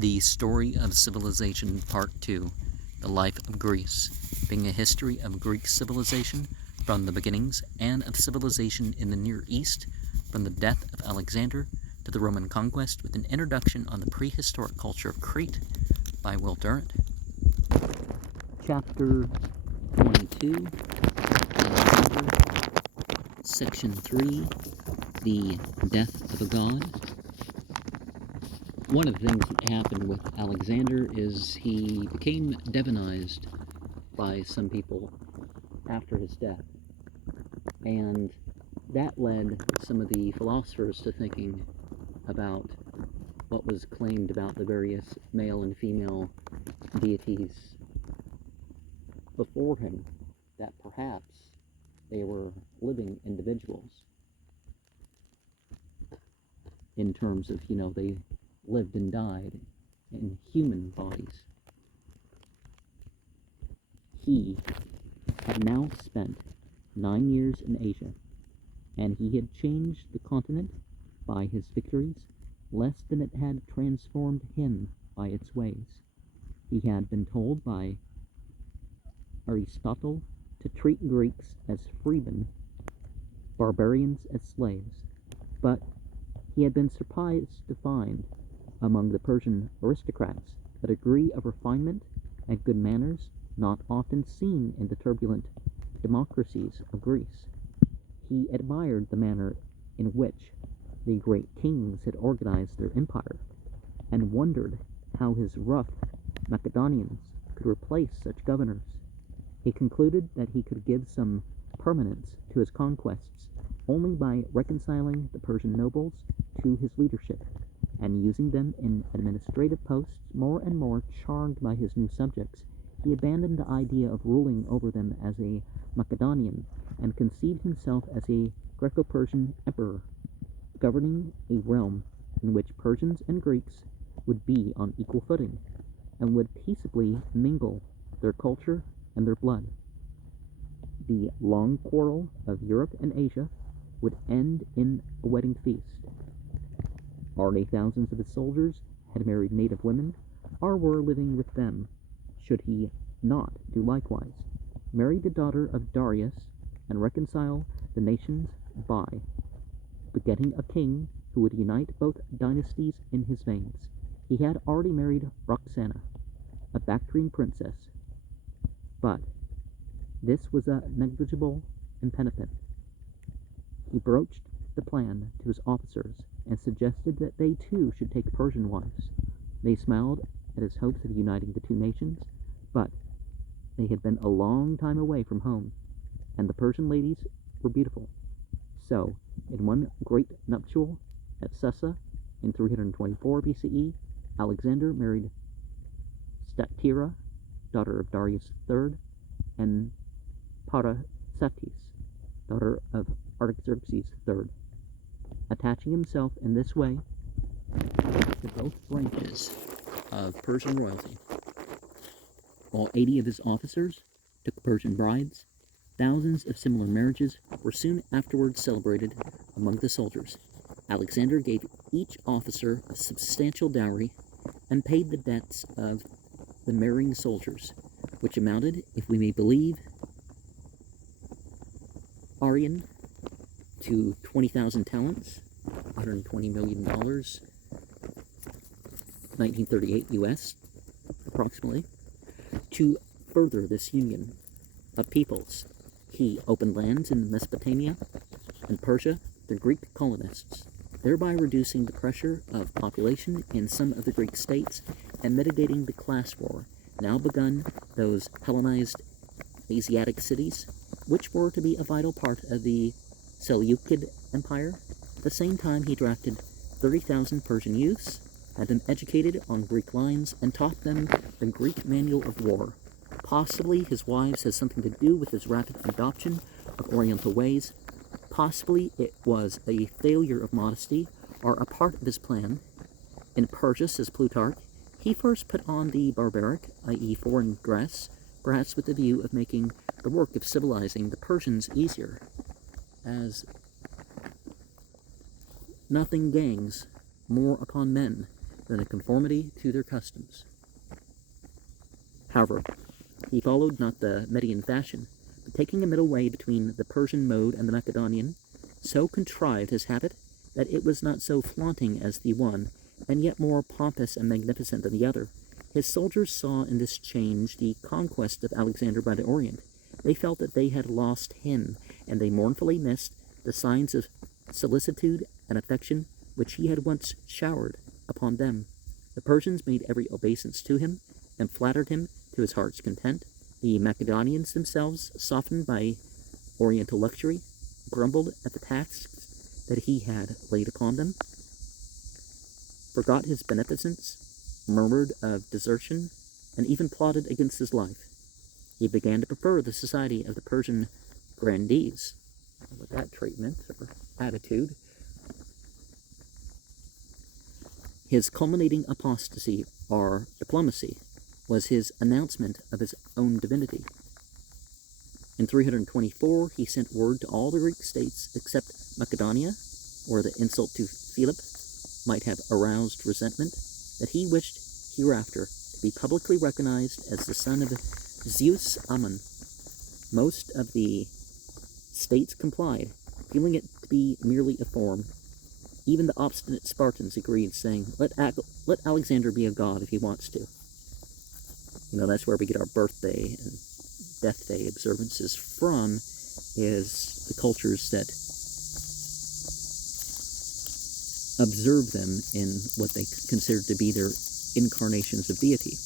The Story of Civilization Part 2, The Life of Greece, being a history of Greek civilization from the beginnings and of civilization in the Near East, from the death of Alexander to the Roman conquest, with an introduction on the prehistoric culture of Crete by Will Durant. Chapter 22, Alexander, Section 3, The Death of a God. One of the things that happened with Alexander is he became divinized by some people after his death, and that led some of the philosophers to thinking about what was claimed about the various male and female deities before him, that perhaps they were living individuals in terms of, they lived and died in human bodies. He had now spent 9 years in Asia, and he had changed the continent by his victories less than it had transformed him by its ways. He had been told by Aristotle to treat Greeks as freemen, barbarians as slaves, but he had been surprised to find among the Persian aristocrats a degree of refinement and good manners not often seen in the turbulent democracies of Greece. He admired the manner in which the great kings had organized their empire, and wondered how his rough Macedonians could replace such governors. He concluded that he could give some permanence to his conquests only by reconciling the Persian nobles to his leadership, and using them in administrative posts. More and more charmed by his new subjects, he abandoned the idea of ruling over them as a Macedonian, and conceived himself as a Greco-Persian emperor, governing a realm in which Persians and Greeks would be on equal footing, and would peaceably mingle their culture and their blood. The long quarrel of Europe and Asia would end in a wedding feast. Already thousands of his soldiers had married native women, or were living with them. Should he not do likewise, marry the daughter of Darius, and reconcile the nations by begetting a king who would unite both dynasties in his veins? He had already married Roxana, a Bactrian princess, but this was a negligible impediment. He broached the plan to his officers, and suggested that they too should take Persian wives. They smiled at his hopes of uniting the two nations, but they had been a long time away from home, and the Persian ladies were beautiful. So, in one great nuptial at Susa in 324 BCE, Alexander married Statira, daughter of Darius III, and Paracetis, daughter of Artaxerxes III, attaching himself in this way to both branches of Persian royalty. While 80 of his officers took Persian brides, thousands of similar marriages were soon afterwards celebrated among the soldiers. Alexander gave each officer a substantial dowry and paid the debts of the marrying soldiers, which amounted, if we may believe Arrian, to 20,000 talents, $120 million, 1938 US, approximately. To further this union of peoples, he opened lands in Mesopotamia and Persia to Greek colonists, thereby reducing the pressure of population in some of the Greek states and mitigating the class war now begun those Hellenized Asiatic cities, which were to be a vital part of the Seleucid Empire. At the same time, he drafted 30,000 Persian youths, had them educated on Greek lines, and taught them the Greek manual of war. Possibly his wives had something to do with his rapid adoption of Oriental ways. Possibly it was a failure of modesty, or a part of his plan. In Persia, says Plutarch, he first put on the barbaric, i.e. foreign dress, perhaps with the view of making the work of civilizing the Persians easier, as nothing gangs more upon men than a conformity to their customs. However, he followed not the Median fashion, but taking a middle way between the Persian mode and the Macedonian, so contrived his habit that it was not so flaunting as the one, and yet more pompous and magnificent than the other. His soldiers saw in this change the conquest of Alexander by the Orient. They felt that they had lost him, and they mournfully missed the signs of solicitude and affection which he had once showered upon them. The Persians made every obeisance to him, and flattered him to his heart's content. The Macedonians themselves, softened by oriental luxury, grumbled at the tasks that he had laid upon them, forgot his beneficence, murmured of desertion, and even plotted against his life. He began to prefer the society of the Persian grandees. With that treatment or attitude, his culminating apostasy or diplomacy was his announcement of his own divinity. In 324, he sent word to all the Greek states except Macedonia, where the insult to Philip might have aroused resentment, that he wished hereafter to be publicly recognized as the son of Zeus Ammon. Most of the states complied, feeling it to be merely a form. Even the obstinate Spartans agreed, saying, let Alexander be a god if he wants to. You know, that's where we get our birthday and death day observances from, is the cultures that observe them in what they consider to be their incarnations of deity.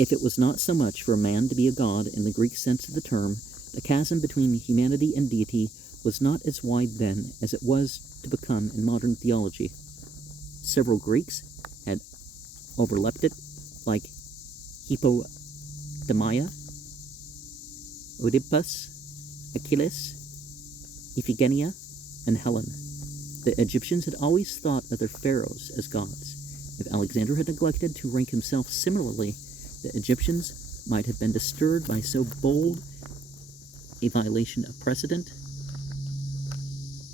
If it was not so much for a man to be a god in the Greek sense of the term, the chasm between humanity and deity was not as wide then as it was to become in modern theology. Several Greeks had overleapt it, like Hippodamia, Oedipus, Achilles, Iphigenia, and Helen. The Egyptians had always thought of their pharaohs as gods. If Alexander had neglected to rank himself similarly, the Egyptians might have been disturbed by so bold a violation of precedent.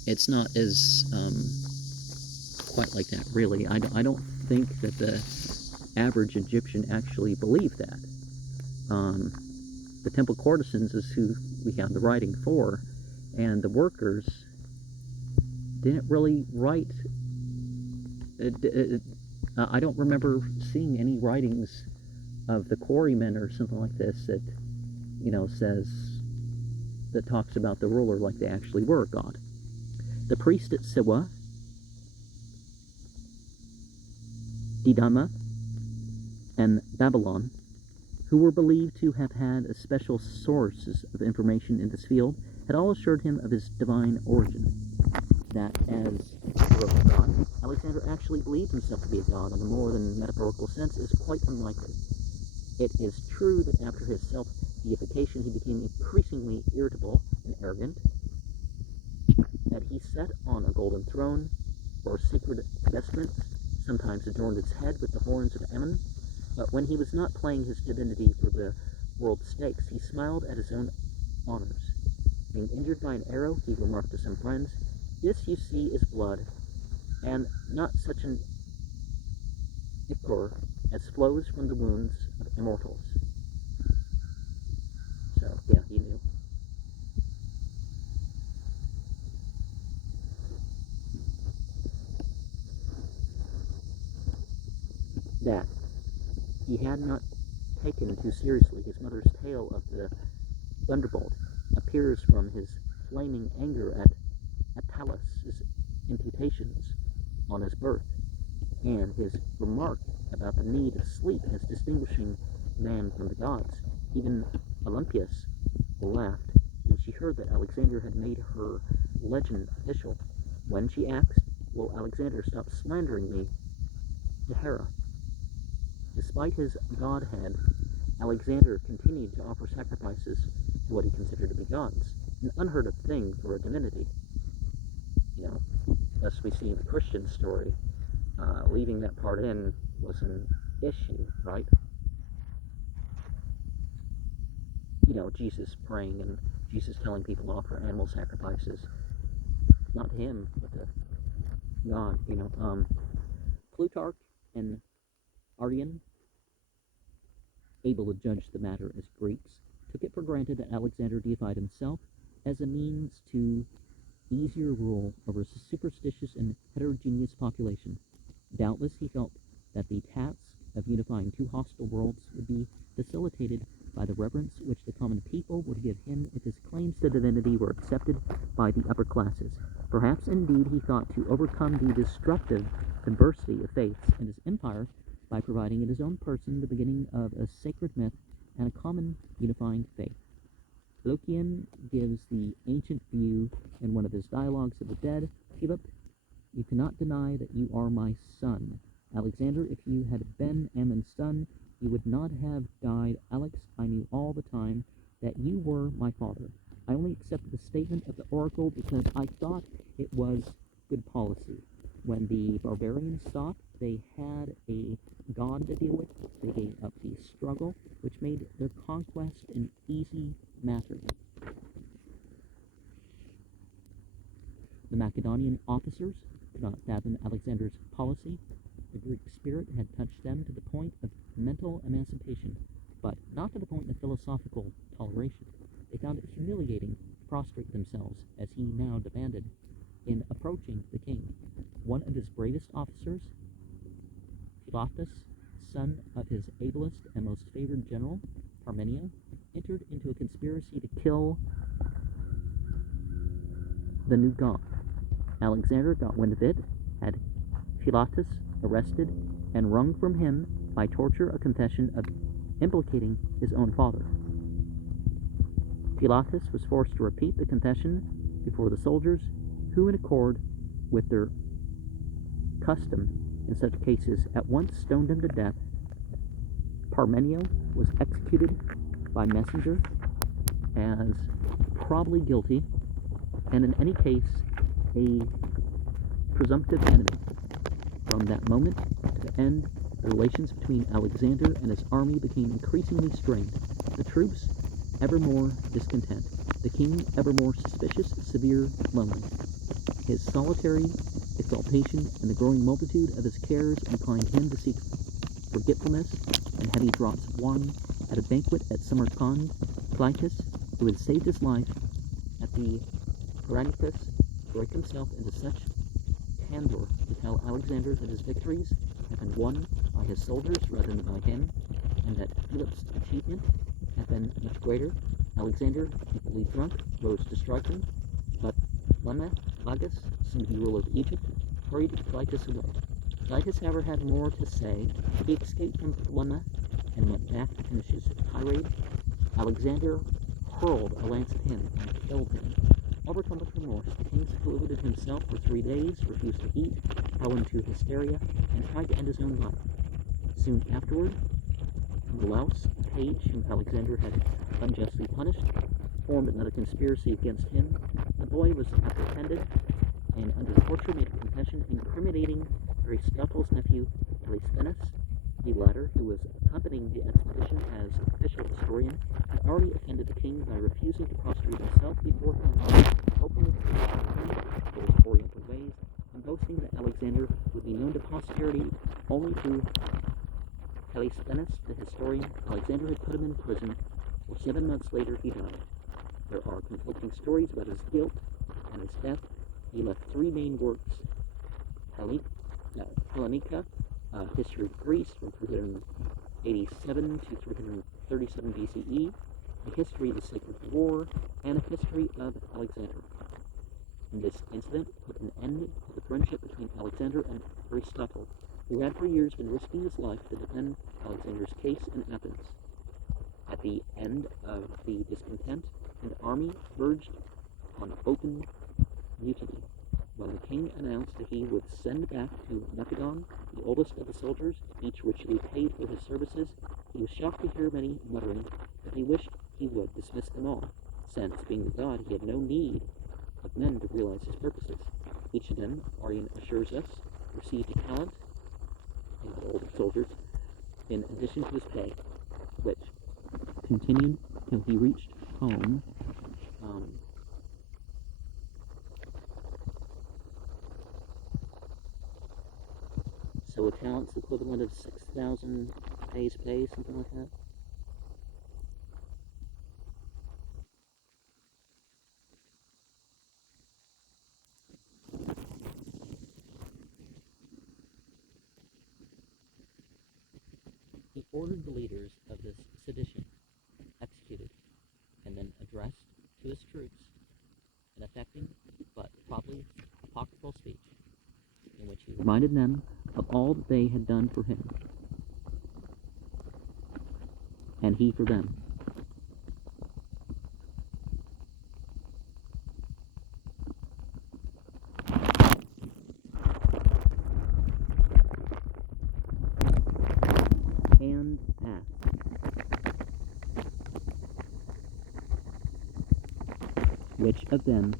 It's not as quite like that, really. I don't think that the average Egyptian actually believed that. The temple courtesans is who we have the writing for, and the workers didn't really write. I don't remember seeing any writings of the quarrymen or something like this that, that talks about the ruler like they actually were a god. The priest at Siwa, Didama, and Babylon, who were believed to have had special sources of information in this field, had all assured him of his divine origin. That as a god, Alexander actually believed himself to be a god in a more than metaphorical sense is quite unlikely. It is true that after his self-deification he became increasingly irritable and arrogant, that he sat on a golden throne, wore sacred vestments, sometimes adorned his head with the horns of Ammon, but when he was not playing his divinity for the world stakes, he smiled at his own honors. Being injured by an arrow, he remarked to some friends, "This, you see, is blood, and not such an ichor as flows from the wounds of immortals." So, yeah, he knew. That he had not taken too seriously his mother's tale of the thunderbolt appears from his flaming anger at Attalus' imputations on his birth, and his remark about the need of sleep as distinguishing man from the gods. Even Olympias laughed when she heard that Alexander had made her legend official. When she asked, "Will Alexander stop slandering me?" to Hera. Despite his godhead, Alexander continued to offer sacrifices to what he considered to be gods, an unheard of thing for a divinity. Thus we see in the Christian story, leaving that part in was an issue, right? Jesus praying and Jesus telling people to offer animal sacrifices, not to him, but to God, Plutarch and Arrian, able to judge the matter as Greeks, took it for granted that Alexander deified himself as a means to easier rule over a superstitious and heterogeneous population. Doubtless he felt that the task of unifying two hostile worlds would be facilitated by the reverence which the common people would give him if his claims to divinity were accepted by the upper classes. Perhaps indeed he thought to overcome the destructive diversity of faiths in his empire by providing in his own person the beginning of a sacred myth and a common unifying faith. Lucian gives the ancient view in one of his dialogues of the dead. Philip, you cannot deny that you are my son. Alexander, if you had been Ammon's son, you would not have died. Alex, I knew all the time that you were my father. I only accepted the statement of the oracle because I thought it was good policy. When the barbarians thought they had a god to deal with, they gave up the struggle, which made their conquest an easy matter. The Macedonian officers could not fathom Alexander's policy. The Greek spirit had touched them to the point of mental emancipation, but not to the point of philosophical toleration. They found it humiliating to prostrate themselves, as he now demanded, in approaching the king. One of his bravest officers, Philotas, son of his ablest and most favored general, Parmenio, entered into a conspiracy to kill the new god. Alexander got wind of it, had Philotas arrested, and wrung from him by torture a confession of implicating his own father. Philotas was forced to repeat the confession before the soldiers, who, in accord with their custom in such cases, at once stoned him to death. Parmenio was executed by messenger as probably guilty, and in any case, a presumptive enemy. From that moment to the end, the relations between Alexander and his army became increasingly strained. The troops ever more discontent, the king ever more suspicious, severe, lonely. His solitary exaltation and the growing multitude of his cares inclined him to seek forgetfulness and heavy draughts of wine. At a banquet at Samarkand, Clytus, who had saved his life at the Granicus, broke himself into such candor to tell Alexander that his victories had been won by his soldiers rather than by him, and that Philip's achievement had been much greater. Alexander, equally drunk, rose to strike him, but Lagus, soon to be ruler of Egypt, hurried Clytus away. Clytus, however, had more to say. He escaped from Lemma and went back to finish his tirade. Alexander hurled a lance at him and killed him. Overcome with remorse, the king secluded himself for 3 days, refused to eat, fell into hysteria, and tried to end his own life. Soon afterward, Menelaus, a page whom Alexander had unjustly punished, formed another conspiracy against him. The boy was apprehended, and under torture made a confession incriminating Aristotle's nephew, Callisthenes. The latter, who was accompanying the expedition as official historian, had already offended the king by refusing to prostrate himself before him, openly criticising him for his oriental ways, and boasting that Alexander would be known to posterity only through Callisthenes, the historian. Alexander had put him in prison, where 7 months later he died. There are conflicting stories about his guilt and his death. He left 3 main works: Hellenica, History of Greece from 387 to 337 BCE, a history of the Sacred War, and a history of Alexander. And this incident put an end to the friendship between Alexander and Aristotle, who had for years been risking his life to defend Alexander's case in Athens. At the end of the discontent, an army verged on open mutiny. When the king announced that he would send back to Macedon the oldest of the soldiers, each richly paid for his services, he was shocked to hear many muttering that he wished he would dismiss them all, since, being the god, he had no need of men to realize his purposes. Each of them, Arrian assures us, received a talent, and the older soldiers, in addition to his pay, which continued till he reached home. So a talent's the equivalent of 6,000 days pay, something like that? He ordered the leaders of this sedition executed, and then addressed to his troops an affecting but probably apocryphal speech in which he reminded them of all that they had done for him, and he for them. And asked, which of them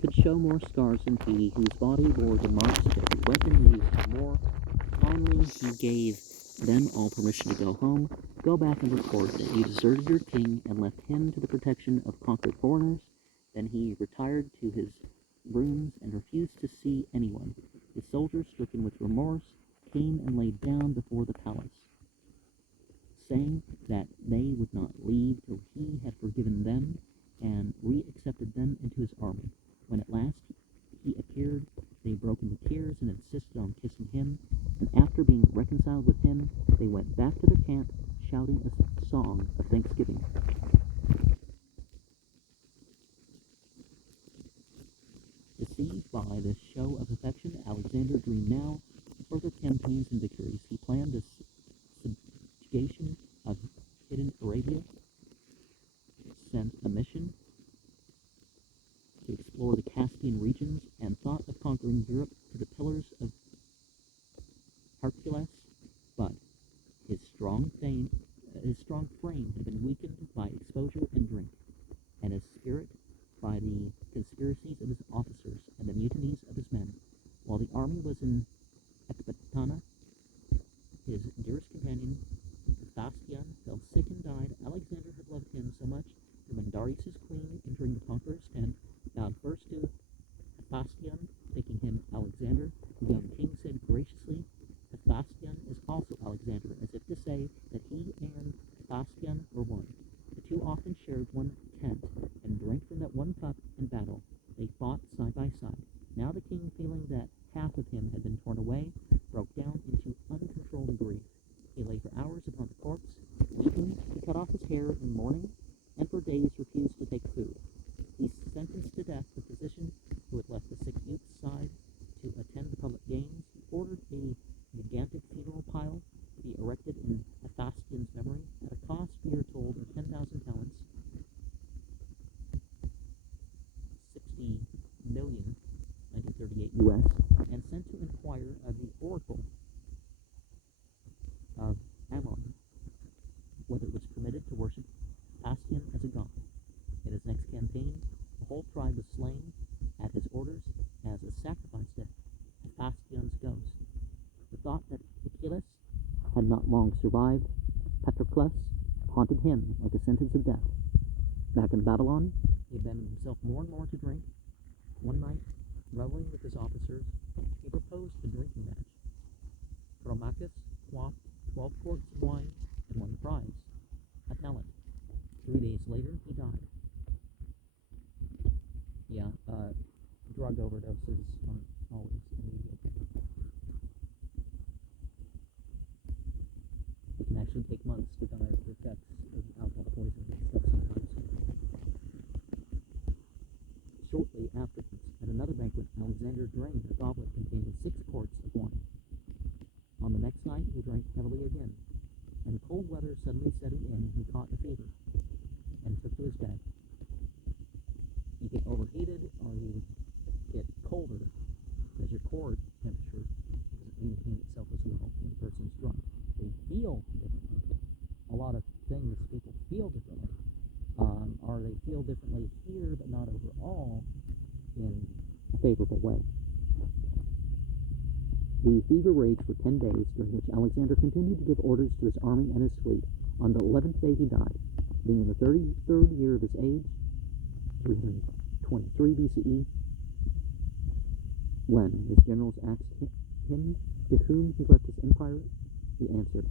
could show more scars than he, whose body bore the marks of every weapon used more? Finally, he gave them all permission to go home, go back and report that you deserted your king and left him to the protection of conquered foreigners. Then he retired to his rooms and refused to see anyone. His soldiers, stricken with remorse, came and laid down before the palace, saying that they would not leave till he had forgiven them and re-accepted them into his army. When at last he appeared, they broke into tears and insisted on kissing him, and after being reconciled with him, they went back to their camp, shouting a song of thanksgiving. Deceived by this show of affection, Alexander dreamed now further campaigns and victories. He planned the subjugation of hidden Arabia, sent a mission to explore the Caspian regions, and thought of conquering Europe to the Pillars of Hercules, but his strong frame had been weakened by exposure and drink, and his spirit by the conspiracies of his officers and the mutinies of his men. While the army was in Ecbatana, his dearest companion, Hephaestion, fell sick and died. Alexander had loved him so much that when Darius's queen, entering the conqueror's tent, bowed first to Hephaestion, thinking him Alexander, the young king said graciously, Hephaestion is also Alexander, as if to say that he and Hephaestion were one. The two often shared one tent, and drank from that one cup in battle. They fought side by side. Now the king, feeling that half of him had been torn away, broke down into uncontrolled grief. He lay for hours upon the corpse, weeping. He cut off his hair in mourning, and for days refused to take food. He sentenced to death the physician who had left the sick youth's side to attend the public games. He ordered a gigantic funeral pile to be erected in Hephaestion's memory at a cost, we are told, of 10,000 talents, 60 million, 1938 U.S., and sent to inquire of the oracle of Ammon whether it was permitted to worship Hephaestion as a god. In his next campaign, the whole tribe was slain at his orders as a sacrifice to Hephaestion's ghost. The thought that Achilles had not long survived Patroclus haunted him like a sentence of death. Back in Babylon, he abandoned himself more and more to drink. One night, reveling with his officers, he proposed a drinking match. Thromachus quaffed 12 quarts of wine and won the prize, a talent. 3 days later, he died. Yeah, drug overdoses aren't always immediate. It can actually take months to die of the effects of alcohol poisoning and stuff sometimes. Shortly afterwards, at another banquet, Alexander drained a goblet containing 6 quarts of wine. On the next night, he drank heavily again, and cold weather suddenly setting in, he caught a fever and took to his bed. You get overheated, or you get colder, because your core temperature doesn't maintain itself as well when the person's drunk. They feel differently. A lot of things people feel differently, or they feel differently here, but not overall in a favorable way. The fever raged for 10 days, during which Alexander continued to give orders to his army and his fleet. On the 11th day he died, being in the 33rd year of his age, 323 BCE, when his generals asked him To whom he left his empire, he answered,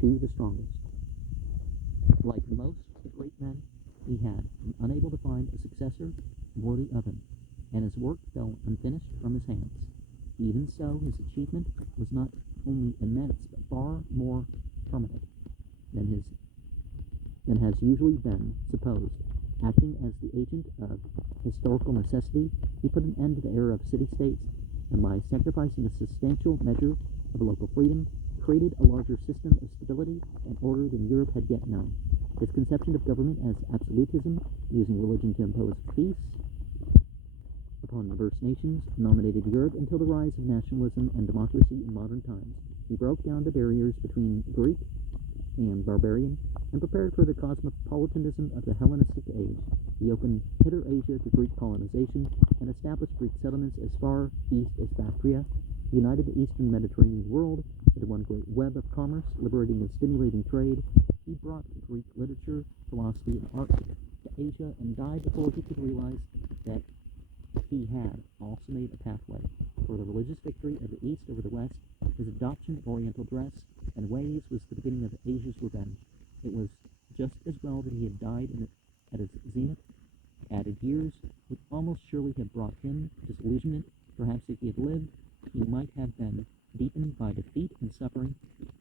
to the strongest. Like most of the great men, he had been unable to find a successor worthy of him, and his work fell unfinished from his hands. Even so, his achievement was not only immense, but far more permanent than has usually been supposed. Acting as the agent of historical necessity, he put an end to the era of city-states, and by sacrificing a substantial measure of local freedom, created a larger system of stability and order than Europe had yet known. His conception of government as absolutism, using religion to impose peace upon diverse nations, dominated Europe until the rise of nationalism and democracy in modern times. He broke down the barriers between Greek and barbarian, and prepared for the cosmopolitanism of the Hellenistic age. He opened Hither Asia to Greek colonization and established Greek settlements as far east as Bactria. He united the eastern Mediterranean world into one great web of commerce, liberating and stimulating trade. He brought Greek literature, philosophy, and art to Asia and died before he could realize that he had also made a pathway for the religious victory of the East over the West. His adoption of Oriental dress and ways was the beginning of Asia's revenge. It was just as well that he had died at his zenith. Added years would almost surely have brought him disillusionment. Perhaps if he had lived, he might have been deepened by defeat and suffering,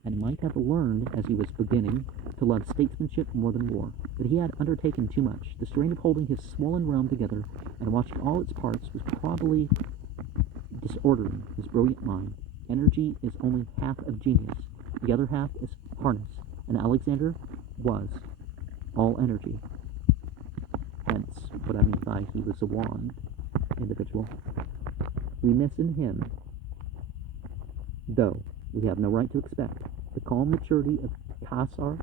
and might have learned, as he was beginning, to love statesmanship more than war. That he had undertaken too much. The strain of holding his swollen realm together and watching all its parts was probably disordering his brilliant mind. Energy is only half of genius. The other half is harness, and Alexander was all energy. Hence, what I mean by he was a wand individual. We miss in him, though we have no right to expect, the calm maturity of Caesar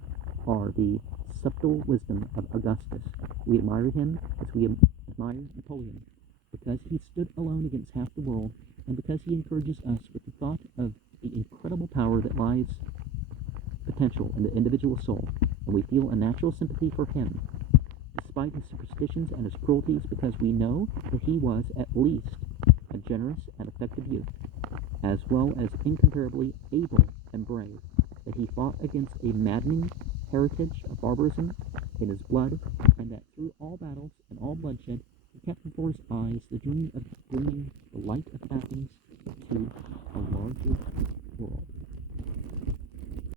or the subtle wisdom of Augustus. We admire him as we admire Napoleon, because he stood alone against half the world, and because he encourages us with the thought of the incredible power that lies potential in the individual soul, and we feel a natural sympathy for him, despite his superstitions and his cruelties, because we know that he was at least a generous and effective youth, as well as incomparably able and brave, that he fought against a maddening heritage of barbarism in his blood, and that through all battles and all bloodshed, he kept before his eyes the dream of bringing the light of Athens to a larger world.